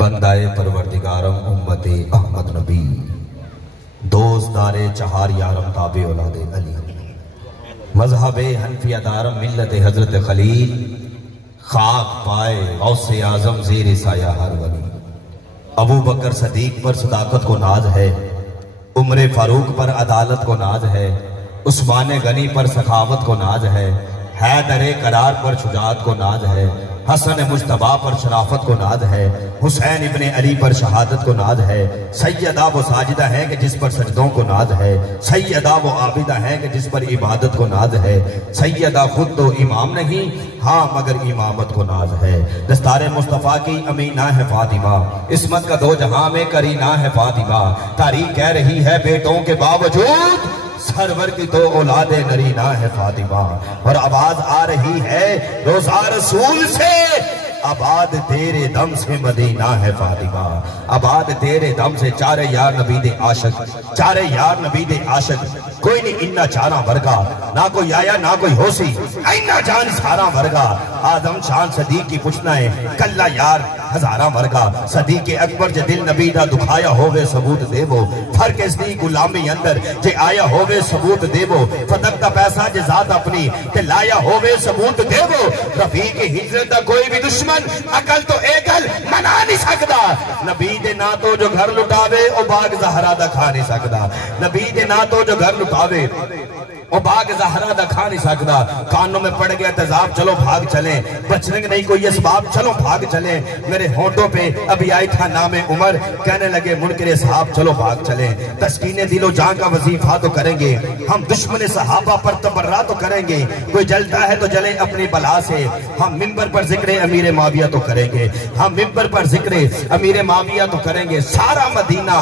बंदाए परवरदिगारम उम्मते अहमद नबी दोस्तारे चहार यारम ताबे औलादे अली मजहबे हनफिया दारम मिल्लत हजरत खलील खाक पाए गौसे आजम ज़ेर साया हर वली। अबू बकर सदीक पर सदाकत को नाज है, उमर फारूक पर अदालत को नाज है, उस्मान गनी पर सखावत को नाज है, हैदर करार पर शुजाअत को नाज है, हसन मुश्तबा पर शराफत को नाज है, हुसैन इब्ने अली पर शहादत को नाज है, सैयदा वो साजिदा है कि जिस पर सजदों को नाज है, सैयदा वो आबिदा है कि जिस पर इबादत को नाज है, सैयदा खुद तो इमाम नहीं हाँ मगर इमामत को नाज है। दस्तारे मुस्तफ़ा की अमीना है फातिमा, इस्मत का दो जहां में करीना है फातिमा, तारीख कह रही है बेटों के बावजूद सरवर की तो औलादे नरीना है फातिमा। और आवाज आ रही है रोज़ा रसूल से, आबाद तेरे दम से मदीना है फातिमा, आबाद तेरे दम से। चारे यार नबी दे आशिक, चारे यार नबी दे आशिक, कोई नहीं इन्ना चारा वर्गा, ना कोई आया ना कोई होसी, इन्ना जान सारा वर्गा। आदम शान सदीक की पुछना है कल्ला यार हजारा वर्गा, सदीक अकबर जे दिल नबी दा दुखाया होवे सबूत देवो, फर्क इसदी गुलामी अंदर जे आया होवे सबूत देवो, फदक दा पैसा जे जात अपनी ते लाया होवे सबूत देवो। रफीक हिजरत दा कोई भी दुश्मन अकल तो एकल मना नहीं सकता, नबी दे ना तो जो घर लुटावे ओ बाग ज़हरा दा खा नहीं सकता, नबी दे ना तो जो घर लुटावे ओ बाग ज़हरा दा खा नहीं सकता। कानों में पड़ गया तेजाब चलो भाग चले, बचने नहीं कोई असबाब चलो भाग चले, मेरे होंठों पे अभी आई था नामे उमर, कहने लगे मुनकरे साहब चलो भाग चले। तस्कीने दिलो जान का वजीफा तो करेंगे हम, दुश्मन सहाबा पर तबर्रा तो करेंगे, कोई जलता है तो जले अपनी बला से, हम मिंबर पर जिक्र अमीर माविया तो करेंगे, हम मिंबर पर जिक्र अमीर माविया तो करेंगे। सारा मदीना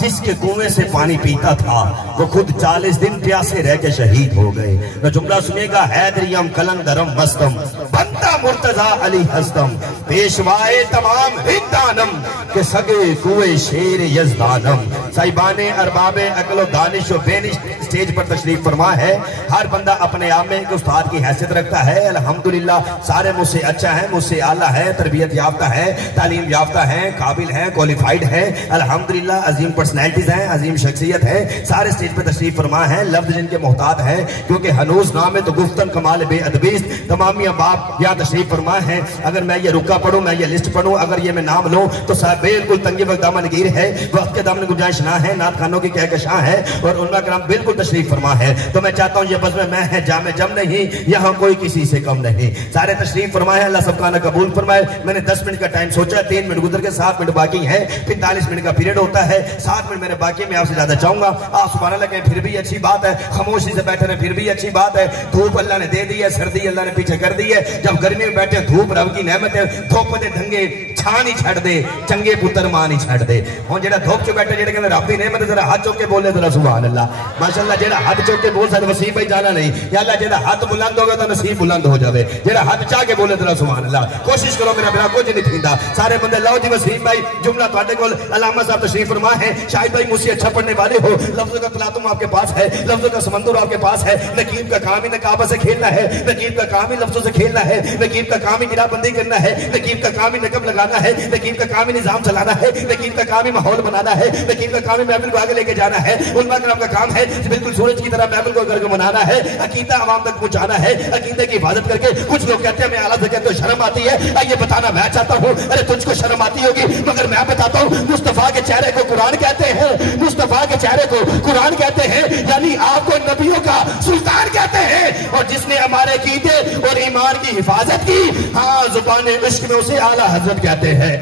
जिसके कुएं से पानी पीता था वो खुद 40 दिन प्यासे रह के शहीद हो गए। न जुमला सुनेगा हैदरियम कलंदरम मस्तम बंदा मुर्तजा अली हस्तम, पेशवाए तमाम हिंदानम के सगे कुएं शेर यजदानम। साहिबाने अरबाबे अकलो दानिश व बेनिश स्टेज पर तशरीफ फरमा है। हर बंदा अपने आप में एक उस्ताद की हैसियत रखता है। अल्हम्दुलिल्लाह सारे मुझसे अच्छा है, मुझसे आला है, तरबियत याफ्ता है, तालीम याफ्ता है, काबिल है, क्वालिफाइड है। अल्हम्दुलिल्लाह अजीम पर्सनैलिटीज हैं, अजीम शख्सियत है, सारे स्टेज पे तशरीफ फरमा है। लफ्ज जिनके मोहतात है क्योंकि हनूज नाम है तो गुफ्तन कमाल बेअदबीस तमामी बाप यहाँ तशरीफ फरमा है। अगर मैं ये रुका पढ़ूं, मैं ये लिस्ट पढ़ूं, अगर ये मैं नाम लूं तो बिल्कुल तंगी वक्त दामनगीर है, वक्त के दामन गुंजाइश ना है, नात खानों की कहकशां है और उनका कराम बिल्कुल तशरीफ फरमा है। तो मैं चाहता हूँ ये बज़्म में मैं है जामे जम नहीं, यहाँ कोई किसी से कम नहीं, सारे तशरीफ फरमाए। अल्लाह सबका ना कबूल फरमाए। मैंने 10 मिनट का टाइम सोचा, 3 मिनट गुजर के 7 मिनट बाकी है, 45 मिनट का पीरियड होता है, 7 मिनट मेरे बाकी में आपसे ज्यादा चाहूंगा। आप सुभान अल्लाह कहें फिर भी अच्छी बात है, खामोशी से बैठे रहे फिर भी अच्छी बात है। धूप अल्लाह ने दे दी है, सर्दी अल्लाह ने पीछे कर दी है। जब गर्मी में बैठे धूप रब की नेमत है, धूप दे ढंगे छा नहीं छड़ दे, चंगे पुत्र मां नहीं छड़ दे। हुण जेड़ा धूप च बैठे जेड़े कहंदे रब दी नेमत है, जरा हाथ चुक के बोले जरा सुभान अल्लाह माशाअल्लाह। जेड़ा हाथ चुक के बोल सकदा वसीब भाई जाना नहीं या अल्लाह, जेड़ा हाथ बुलंद होगा तो नसीब बुलंद हो जावे, जेड़ा हाथ चाह के बोले जरा सुभान अल्लाह। कोशिश करो मेरा बिना कुछ नहीं थींदा। सारे बंदे लाओ जी वसीब भाई जुमला तुहाडे कोल अलामा साहब तशरीफ फरमा है। शाहिद भाई मुझसे अच्छा पढ़ने वाले हो, लफ्जों का तलातुम आपके पास है, लफ्जों का समंदर आपके पास है। नकीब का काम ही नकाबा से खेलना है, नकीब का काम ही लफ्जों से खेलना है, नकीब का काम ही गिराबंदी करना है, नकीब का काम ही नकब लगाना है, नकीब का काम ही निजाम चलाना है, नकीब का काम ही माहौल बनाना है, नकीब का काम ही महफिल को आगे लेके जाना है। उलमा कराम का काम है बिल्कुल सूरज की तरह महफिल को घर मनाना है, अकीदा आवाम तक पहुंचाना है, अकीदे की हिफाजत करके। कुछ लोग कहते हैं मैं आला से कहते हो शर्म आती है, ये बताना मैं चाहता हूँ, अरे तुझको शर्म आती होगी मगर मैं बताता हूँ, मुस्तफा के चेहरे को कुरान कहते हैं, मुस्तफा के चेहरे को कुरान कहते हैं, यानी आपको नबियों का सुल्तान कहते हैं। और जिसने हमारे अकीदे और ईमान की हिफाजत की, हाँ जुबान इश्क में उसे आला हजरत कहते हैं,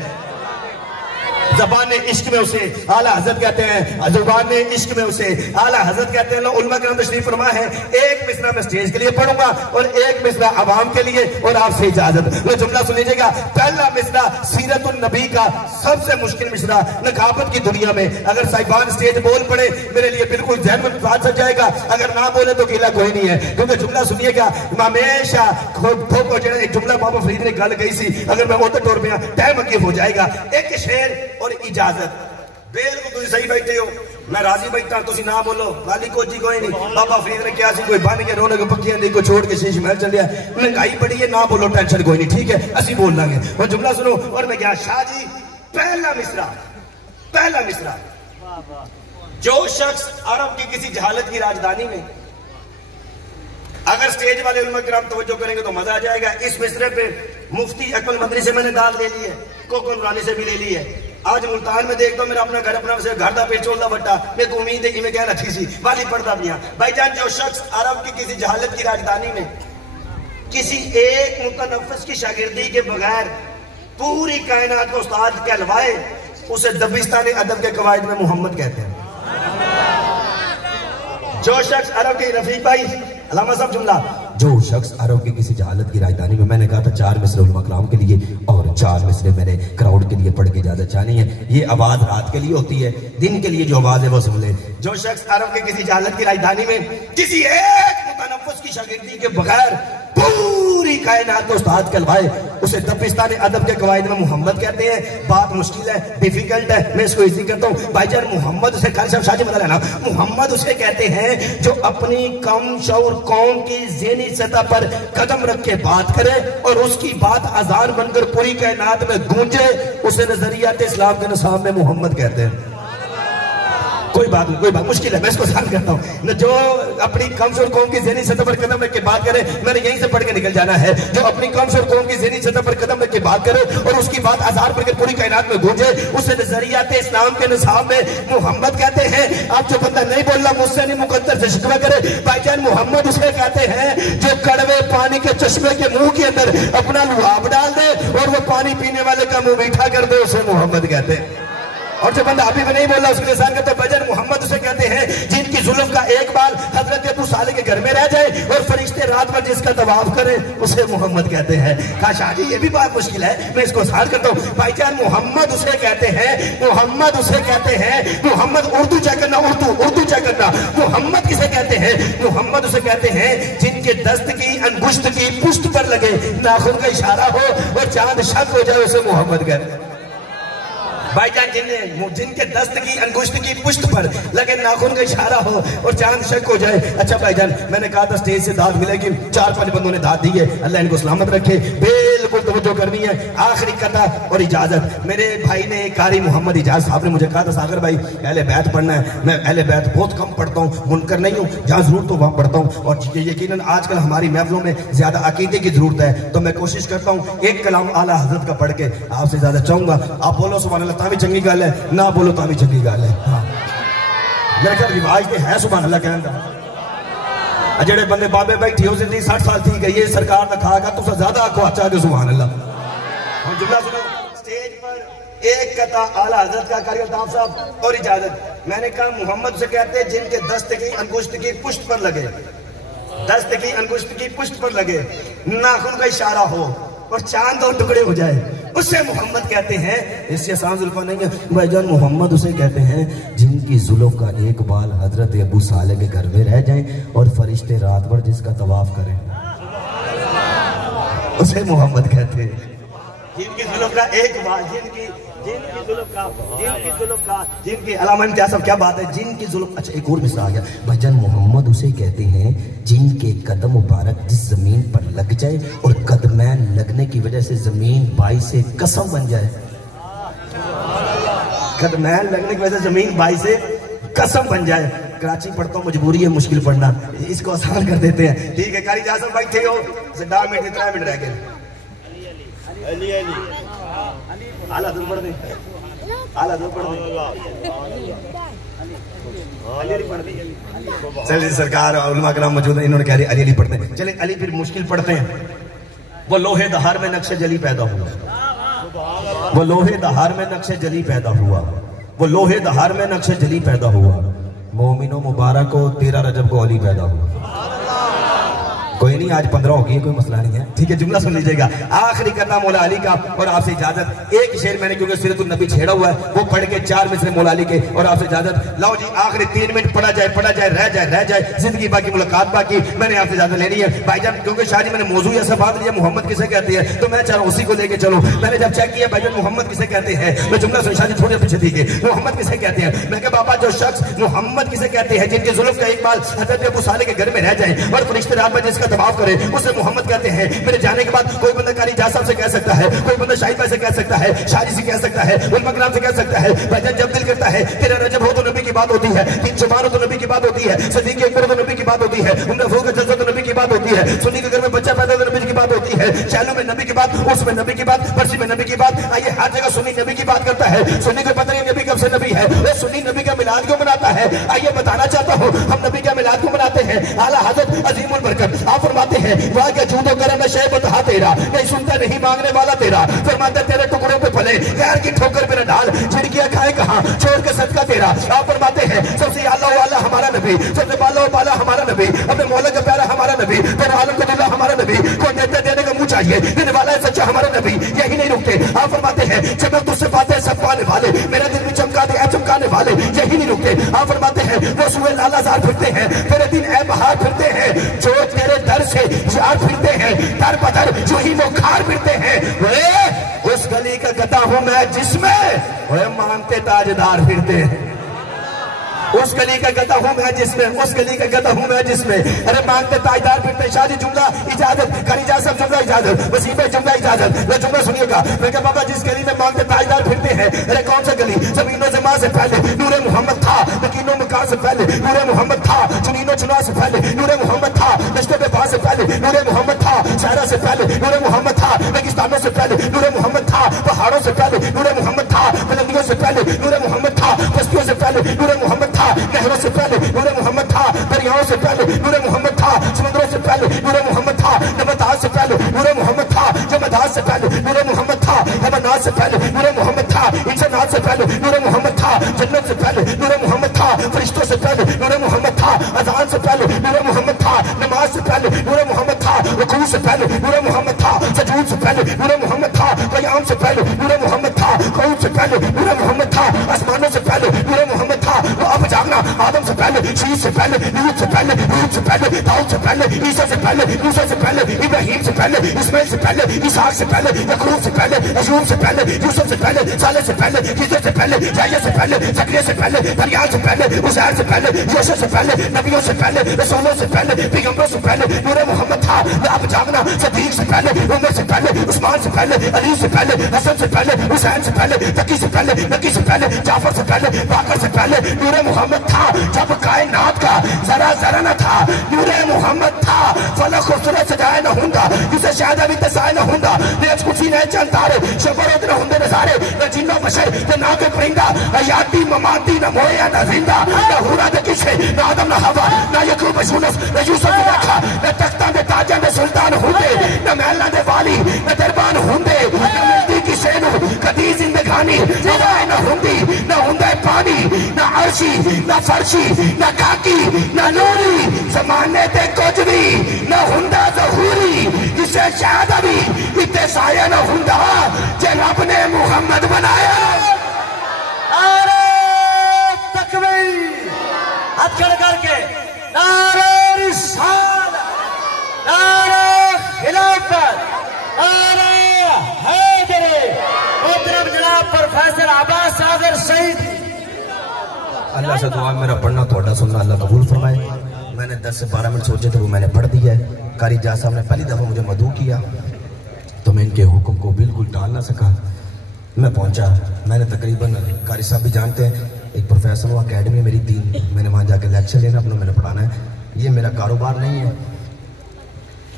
ज़बान इश्क में उसे आला हजरत कहते हैं, ज़ुबान इश्क में उसे आला हजरत कहते हैं। उलमा करम तशरीफ फरमा है। एक मिसरा मैं स्टेज के लिए पढ़ूंगा और एक मिसरा आवाम के लिए और आपसे इजाजत। वो जुमला सुन लीजिएगा। पहला मिसरा सीरतुन नबी का सबसे मुश्किल मिसरा नकाबत की दुनिया में। अगर साहिबान स्टेज बोल पड़े मेरे लिए बिल्कुल जहन में बात सज जाएगा, अगर ना बोले तो गिला कोई नहीं है। क्योंकि जुमला सुनिएगा हमेशा एक जुमला बाबा फरीद ने गल कही सी, अगर मैं उधर टोर पे टाइम अगे हो जाएगा। एक शेर और इजाजत बिल्कुल तुम सही बैठे हो, मैं राजी बैठा, तुम ना बोलो गाली कोची कोई नहीं। बाबा फरीद ने क्या सी कोई बन के रोने को पक्कियां नहीं, कोई छोड़ के शीश महल चलिया, महंगाई बड़ी है ना बोलो टेंशन कोई नहीं, ठीक है असी बोल लांगे। और जुमला सुनो। और मैं क्या शाह जी पहला मिसरा। जो शख्स अरब की किसी जहालत की राजधानी में, अगर स्टेज वाले उलमा किराम तवज्जो करेंगे तो मजा आ जाएगा। इस मिसरे पे मुफ्ती अकमल मदनी से मैंने दाद ले ली है, कोको नूरानी से भी ले ली है। आज मुल्तान में देखता हूं मेरा अपना घर अपना घर दा पेचोल दा बट्टा, मेरे को उम्मीद है कि मैं क्या रखी सी वाली पढ़ता भी भाईजान। जो शख्स अरब की किसी जहालत की राजधानी में किसी एक मुतनफ्फिस की शागिर्दी के बगैर पूरी कायनात को उस्ताद कहलवाए, उसे दबिस्तान अदब के कवायद में मोहम्मद कहते हैं। जो शख्स अरब के रफीक भाई अल्लामा साहब जुमला, जो शख्स अरब की किसी जहालत की राजधानी में, मैंने कहा था 4 मिसरे उलमा कराम के लिए और 4 मिसरे मैंने क्राउड के लिए पढ़ के इजाजत चाहनी है। ये आवाज रात के लिए होती है, दिन के लिए जो आवाज है वो सुन ले। जो शख्स अरब के किसी जहालत की राजधानी में किसी एक मुतनफ्फिस की शागिर्दी के बगैर पूरी कायनात को उस्ताद कहलवाए, उसे दबिस्तान अदब के कवायद में मोहम्मद कहते हैं। बात मुश्किल है, डिफिकल्ट है, मैं इसको इजी करता हूँ। भाईजान मोहम्मद उसे खाली साहब शाजी बता लेना, मोहम्मद उसे कहते हैं जो अपनी कम शऊर कौम की ज़हनी सतह पर कदम रख के बात करे और उसकी बात अजान बनकर पूरी कायनात में गूंजे, उसे नजरियात इस्लाम के निसाब में मोहम्मद कहते हैं। कोई बात नहीं, कोई बात मुश्किल है, मैं इसको आसान करता हूँ। जो अपनी कमजोर कौम की ज़हनी सतह पर कदम रख के बात करे, मैंने यहीं से पढ़ के निकल जाना है। जो अपनी कमजोर कौम की ज़हनी सतह पर कदम रख के बात करे और उसकी बात आजार पर पूरी कायनात में गूंजे, उसे नजरियात इस्लाम के निसाब में मोहम्मद कहते हैं। अब जो बंदा नहीं बोल रहा, मुझसे नहीं मुकद्दर से शिकवा करे, भाईजान मोहम्मद उसे कहते हैं जो कड़वे पानी के चश्मे के मुंह के अंदर अपना लुहाब डाल दे और वो पानी पीने वाले का मुंह मीठा कर दे, उसे मोहम्मद कहते हैं। और जो बंदा अभी भी नहीं बोल रहा उसके लिसान करते भाईजान मोहम्मद उसे कहते हैं जिनकी जुल्फ का एक बाल हजरत अबू साले के घर में रह जाए और फरिश्ते रात भर जिसका तवाफ करे, उसे मोहम्मद कहते हैं। कहा शादी ये भी बात मुश्किल है, मैं इसको आसान करता हूँ। भाईजान मोहम्मद उसे कहते हैं, मोहम्मद उसे कहते हैं, मोहम्मद उर्दू चेक करना, उर्दू चेक करना। मोहम्मद किसे कहते हैं? मोहम्मद उसे कहते हैं जिनके दस्त की अंगुश्त की पुष्ट पर लगे नाखून का इशारा हो और चांद शक हो जाए, उसे मोहम्मद कहते हैं। भाईजान जिनके दस्त की अंगुश्त की पुष्ट पर लगे नाखून का इशारा हो और चांद शक हो जाए। अच्छा भाईजान मैंने कहा था स्टेज से दाद मिलेगी, 4-5 बंदों ने दाद दी है, अल्लाह इनको सलामत रखे। बिल्कुल तवज्जो करनी है, आखिरी कथा और इजाजत। मेरे भाई ने कारी मोहम्मद इजाज साहब ने मुझे कहा था सागर भाई अहले बैत पढ़ना है। मैं अहले बैत बहुत कम पढ़ता हूँ, मुनकर नहीं हूँ, जहाँ जरूरत तो वहाँ पढ़ता हूँ। और यकीनन आजकल हमारी महफिलों में ज्यादा अकीदे की जरूरत है, तो मैं कोशिश करता हूँ एक कलाम आला हजरत का पढ़ के आपसे ज्यादा चाहूंगा। आप बोलो सुभान अल्लाह, भी चंगी गल है, ना बोलो तो भी चंगी गल है। हाँ मेरे ख्याल रिवाज तो है सुभान अल्लाह कहना। जेड़े बंदे बाबे बैठे हो जिंदगी 60 साल थी गई, ये सरकार का खागा तो ज्यादा आखो अच्छा के सुभान अल्लाह। हम जुमला सुनो, स्टेज पर एक कथा आला हजरत का कारी अल्ताफ साहब और इजाजत। मैंने कहा मोहम्मद से कहते हैं जिनके दस्त की अंगुश्त की पुष्ट पर लगे, दस्त की अंगुश्त की पुष्ट पर लगे नाखून का इशारा हो और चांद 2 टुकड़े हो जाए, उसे मोहम्मद कहते हैं। इससे आसान जुल्फा नहीं है भाईजान, मोहम्मद उसे कहते हैं जिनकी जुल्फ का एक बाल हजरत अबू साले के घर में रह जाए और फरिश्ते रात भर जिसका तवाफ करें, उसे मोहम्मद कहते हैं। जिनकी जुल्फ का एक बाल, जिनकी अलामा इम्तियाज साहब क्या बात है, जिनकी जुल्फ। अच्छा एक और मिसरा आ गया भाईजान, मोहम्मद उसे कहते हैं जिनके कदम मुबारक जिस जमीन पर लग जाए और कदमैन लगने की वजह से जमीन बाई से कसम बन जाए। कदमैन लगने की वजह से जमीन बाई से कसम बन जाए। कराची पढ़ता हूँ, मजबूरी है मुश्किल पढ़ना, इसको आसान कर देते हैं। ठीक है कारी साहब बैठे हो, 2 मिनट 3 मिनट रह गए। आला दूर पढ़ दे, आला दूर पढ़ दे। चलिए सरकार उलमा कराम मौजूद है, इन्होंने कह रही अली पढ़ते हैं, चले अली फिर मुश्किल पढ़ते हैं। वो लोहे दहार में नक्शे जली पैदा हुआ, वो लोहे दहार में नक्शे जली पैदा हुआ, वो लोहे दहार में नक्शे जली पैदा हुआ। मोमिनो मुबारक को 13 रजब को अली पैदा हुआ। कोई नहीं, आज 15 हो गई, कोई मसला नहीं है। ठीक है जुमला सुन लीजिएगा, आखिरी करना मौला अली का और आपसे इजाजत। एक शेर मैंने क्योंकि सीरतुन नबी छेड़ा हुआ है वो पढ़ के 4 मिसरे मौला अली के और आपसे इजाजत। लाओ जी आखिरी 3 मिनट पढ़ा जाए, रह जाए, जिंदगी बाकी मुलाकात बाकी। मैंने आपसे इजाजत लेनी है भाईजान, क्योंकि शादी मैंने मौजूद ऐसा बात लिया मोहम्मद किसे कहते हैं, तो मैं चाह रहा हूँ उसी को लेके चलो। मैंने जब चेक किया भाईजान मोहम्मद किसे कहते हैं, मैं जुमला सुन शादी थोड़ी पीछे थी मोहम्मद किसे कहते हैं। मैं कहा बाबा जो शख्स मोहम्मद किसे कहते हैं जिनके जुल्फ का एक बाल हजरत अबू साले के घर में रह जाए और फरिश्ते रात में जिसका तवाफ करे उसे मोहम्मद कहते हैं। मेरे जाने के बाद कोई बंदा कारी जा साहब से कह सकता है, कोई बंदा शाहिद भाई से कह सकता है, शादी से कह सकता है, उलमा कराम से कह सकता है। भाईजान जब दिल करता है तेरा रजब हो तो नबी की बात होती है, तीन जमान हो तो नबी की बात होती है, सदीक अकबर तो नबी की बात होती है, उम्र फरूक का जलसा तो नबी की बात होती है, सुन्नी के घर में बच्चा पैदा तो नबी की बात होती है, चालू में नबी की बात, उसमें नबी की बात, पर्ची में नबी की बात। आइए हर जगह सुन्नी नबी की बात करता है। सुन्नी को पता नहीं नबी कब से नबी है, वो सुन्नी नबी का मिलाद क्यों मनाता है। आइए बताना चाहता हूँ हम नबी का मिलाद क्यों मनाते हैं। आला हज़रत अजीमुल बरकत आप फरमाते हैं वाह क्या झूठो करम शय बता तेरा, नहीं सुनता नहीं मांगने वाला तेरा। फरमाते तेरे टुकड़ों पे फले गैर की ठोकर पे न डाल, झिड़कियां खाए कहां छोड़ के सदका तेरा। आप फरमाते हैं सबसे आला वाला हमारा नबी, सबसे बाला वाला हमारा नबी, अपने मौला का प्यारा हमारा नबी, पर आलम का दूल्हा हमारा नबी। कोई देने का मुंह चाहिए, देने वाला है सच्चा हमारा नबी। यही नहीं रुकते, आप फरमाते हैं चमक तुझसे बातें सब पाने वाले, मेरा दिल भी चमका दे चमकाने वाले। यही नहीं रुकते, आप फरमाते हैं वो सुबह लालाजार फिरते हैं, तेरे दिन ए बहार फिरते हैं, जो तेरे दर से यार फिरते हैं, दर बदर जो ही वो खार फिरते हैं। वे उस गली का गता हूं मैं जिसमें वे मांगते ताजदार फिरते हैं। उस गली का गता हूं मैं जिसमें, उस गली का गता हूं मैं जिसमें, अरे मांगते ताजदार फिरते। शादी जुमला इजाजत करी जा सब जुमला इजाजत, वसीफे जुमला इजाजत। मैं जुमला सुनिएगा, मैं क्या बाबा जिस गली में मांगते ताजदार फिरते हैं, अरे कौन सा गली। जमीनों जमा से पहले नूरे मोहम्मद था, मकीनों मकान से पहले नूरे मोहम्मद था, चुनीनों चुना से पहले नूरे मोहम्मद था, दश्ते पे बात से पहले नूरे मोहम्मद था, शहरा से पहले नूरे मोहम्मद था, रेगिस्तानों से पहले नूरे मोहम्मद था, पहाड़ों से पहले नूरे मोहम्मद था, बुलंदियों से पहले नूरे मोहम्मद था, बस्तियों से पहले नूरे मोहम्मद था, नहरों से पहले नूरे मोहम्मद था, दरियाओं से पहले नूरे मोहम्मद था, समुद्रों से पहले नूरे मोहम्मद था, नबतात से पहले नूरे मोहम्मद था, जमादात से पहले नूरे मोहम्मद था, हैवानात से पहले नूरे मोहम्मद था, इंसानात से पहले नूरे मोहम्मद था, जन्नत से पहले नूरे मोहम्मद था, फरिश्तों से पहले नूरे मोहम्मद था, अज़ान से पहले नूरे मोहम्मद था, नमाज से पहले नूरे मोहम्मद था, रुकू से पहले नूरे मोहम्मद था, सजूद से पहले नूरे मोहम्मद था, क़याम से पहले नूरे मोहम्मद था, क़ऊद से पहले नूरे मोहम्मद था, आसमानों से पहले नूरे मोहम्मद था, अब जागना आदम से पहले, शीश से पहले, यूद से पहले, रूद से पहले, दाऊद से पहले, ईसा से पहले, मूसा से पहले, इब्राहीम से पहले, इस्माइल से पहले, इसहाक से पहले, याकूब से पहले, अय्यूब से पहले, यूसुफ से पहले, सालेह से पहले, हिजर से पहले, याह्या से पहले, ज़करिया से पहले, मरियम से पहले, उज़ैर से पहले, योशा से पहले, नबियों से पहले, रसूलों से पहले, पैगंबरों से पहले नूरे मोहम्मद था। अब जागना सदीक से पहले, उमर से पहले, उस्मान से पहले, अली से पहले, हसन से पहले, हुसैन से पहले, तकी से पहले, नकी से पहले, जाफर से पहले, बाकर से पहले नूरे मोहम्मद था। जब कायनात का जरा जरा न था नूरे मोहम्मद था। फलक खूबसूरत सजाए न हुंदा जिसे शायद अभी तसाए न हुंदा, नेच कुर्सी ने चंद तारे शबरोत न हुंदे नजारे, न जिन्नो बशर न ना के परिंदा, हयाती ममाती न मोया न जिंदा, न हुरा न किसे न आदम न हवा, न यकूब यूसुफ न यूसुफ न रखा, न तख्ता न ताजा न सुल्तान हुंदे, न महला न वाली न दरबान हुंदे, न मिलती किसे नु कदी जिंदगानी हवाए न हुंदी, न हुंदे पानी न अर्शी न फर्शी न काकी न नूरी, जमाने ते कुछ भी न हुंदा ज़हूरी, जिसे शायद अभी इतने साया न हुंदा जे रब ने मुहम्मद बनाया। नारे तकबीर, हाथ खड़े करके नारे रिसालत, नारे खिलाफत, नारे हैदरी, मोहतरम जनाब प्रोफेसर अब्बास सागर सईद। अल्लाह से दुआ मेरा पढ़ना थोड़ा सुनना अल्लाह कबूल फरमाए। मैंने 10 से 12 मिनट सोचे थे वो मैंने पढ़ दिया है। कारी जा साहब ने पहली दफ़ा मुझे मदऊ किया तो मैं इनके हुक्म को बिल्कुल टाल ना सका। मैं पहुंचा, मैंने तकरीबन कारी साहब भी जानते हैं एक प्रोफेशनल अकेडमी मेरी 3, मैंने वहाँ जाके लेक्चर लेना अपना मैंने पढ़ाना है। ये मेरा कारोबार नहीं है,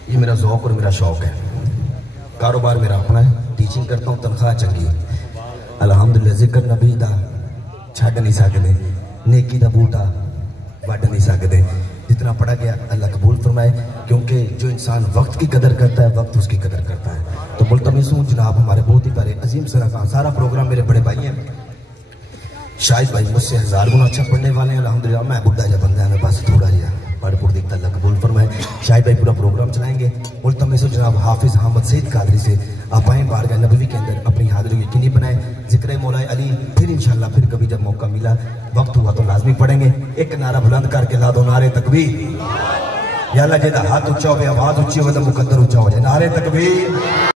ये मेरा ज़ौक़ और मेरा शौक़ है। कारोबार मेरा अपना है, टीचिंग करता हूँ, तनख्वाह चंगी है अल्हम्दुलिल्लाह। जिक्र नबी दा छड़ नहीं सकते, नेकी दा बूटा वड नहीं सकते। जितना पढ़ा गया अल्लाह कबूल फरमाए, क्योंकि जो इंसान वक्त की कदर करता है वक्त उसकी कदर करता है। तो मुल्तमिस हूँ जनाब हमारे बहुत ही प्यारे अजीम सरा का सारा प्रोग्राम मेरे बड़े भाई हैं, शाहिद भाई मुझसे 1000 गुना अच्छा पढ़ने वाले हैं अल्हम्दुलिल्लाह। मैं बुढ़ा जा बंदा है, मैं बस थोड़ा जा पढ़ पुढ़ देखता अल्लाह कबूल फरमाए। शाहिद भाई पूरा प्रोग्राम चलाएंगे। मुल्तमिस हूँ जनाब हाफिज अहमद सईद कादरी से आप आए बारगाह नबवी के अंदर अपनी हाजिरी यकीनी बनाए। जिक्र मौलाए अली फिर इंशाल्लाह फिर कभी जब मौका मिला वक्त हुआ तो लाजमी पढ़ेंगे। एक नारा बुलंद करके ला दो नारे तकबीर। या अल्लाह जेदा हाथ उच्चा हो आवाज उच्ची हो तो मुकद्दर उच्चा हो जाए। नारे तकबीर।